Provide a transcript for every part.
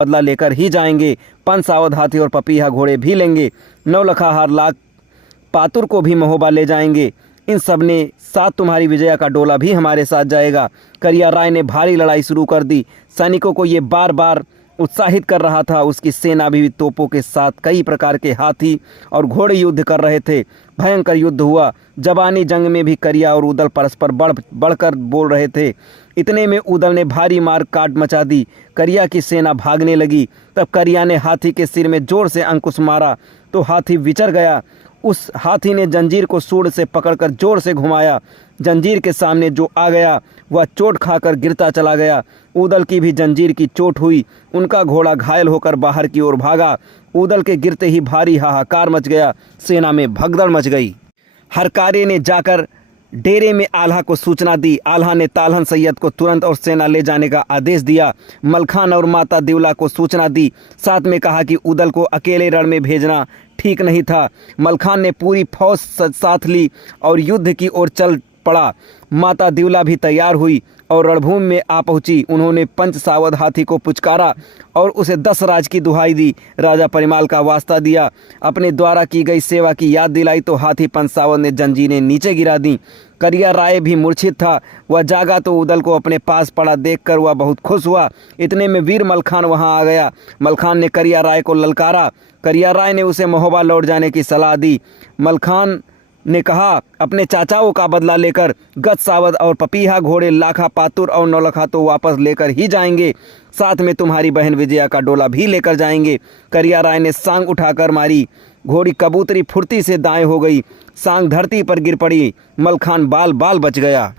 बदला लेकर ही जाएंगे। पंसावध हाथी और पपीहा घोड़े भी लेंगे। नौलखा हार लाख पातुर को भी महोबा ले जाएंगे। इन सब ने साथ तुम्हारी विजया का डोला भी हमारे साथ जाएगा। करिया राय ने भारी लड़ाई शुरू कर दी। सैनिकों को ये बार बार उत्साहित कर रहा था। उसकी सेना भी तोपों के साथ कई प्रकार के हाथी और घोड़े युद्ध कर रहे थे। भयंकर युद्ध हुआ। जबानी जंग में भी करिया और उदल परस्पर बढ़कर बोल रहे थे। इतने में उदल ने भारी मार काट मचा दी। करिया की सेना भागने लगी। तब करिया ने हाथी के सिर में जोर से अंकुश मारा तो हाथी विचर गया। उस हाथी ने जंजीर को सूंड से पकड़कर जोर से घुमाया। जंजीर के सामने जो आ गया वह चोट खाकर गिरता चला गया। उदल की भी जंजीर की चोट हुई। उनका घोड़ा घायल होकर बाहर की ओर भागा। उदल के गिरते ही भारी हाहाकार मच गया। सेना में भगदड़ मच गई। हरकारे ने जाकर डेरे में आल्हा को सूचना दी। आल्हा ने तालहन सैयद को तुरंत और सेना ले जाने का आदेश दिया। मलखान और माता दिवला को सूचना दी। साथ में कहा कि उदल को अकेले रण में भेजना ठीक नहीं था। मलखान ने पूरी फौज साथ ली और युद्ध की ओर चल पड़ा। माता दिवला भी तैयार हुई और रणभूमि में आ पहुंची। उन्होंने पंचसावध हाथी को पुचकारा और उसे 10 राज की दुहाई दी। राजा परिमाल का वास्ता दिया। अपने द्वारा की गई सेवा की याद दिलाई तो हाथी पंचसावध ने जंजीरें नीचे गिरा दी। करिया राय भी मूर्छित था। वह जागा तो उदल को अपने पास पड़ा देखकर वह बहुत खुश हुआ। इतने में वीर मलखान वहां आ गया। मलखान ने करिया राय को ललकारा। करिया राय ने उसे महोबा लौट जाने की सलाह दी। मलखान ने कहा अपने चाचाओं का बदला लेकर गज सावध और पपीहा घोड़े लाखा पातुर और नौलखा तो वापस लेकर ही जाएंगे। साथ में तुम्हारी बहन विजया का डोला भी लेकर जाएंगे। करिया राय ने सांग उठाकर मारी। घोड़ी कबूतरी फुर्ती से दाएं हो गई। सांग धरती पर गिर पड़ी। मलखान बाल बाल बच गया।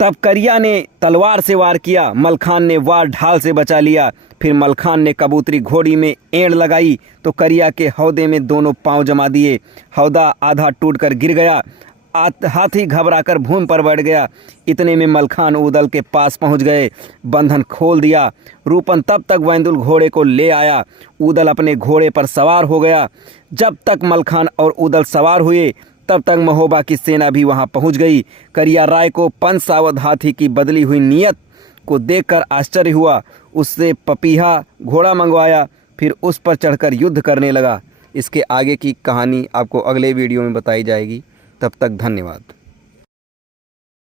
तब करिया ने तलवार से वार किया। मलखान ने वार ढाल से बचा लिया। फिर मलखान ने कबूतरी घोड़ी में एड़ लगाई तो करिया के हौदे में दोनों पांव जमा दिए। हौदा आधा टूटकर गिर गया। हाथी घबराकर भूमि पर बैठ गया। इतने में मलखान उदल के पास पहुंच गए। बंधन खोल दिया। रूपन तब तक वैंदुल घोड़े को ले आया। उदल अपने घोड़े पर सवार हो गया। जब तक मलखान और उदल सवार हुए तब तक महोबा की सेना भी वहां पहुंच गई। करिया राय को पंचसावध हाथी की बदली हुई नीयत को देखकर आश्चर्य हुआ। उससे पपीहा घोड़ा मंगवाया। फिर उस पर चढ़कर युद्ध करने लगा। इसके आगे की कहानी आपको अगले वीडियो में बताई जाएगी। तब तक धन्यवाद।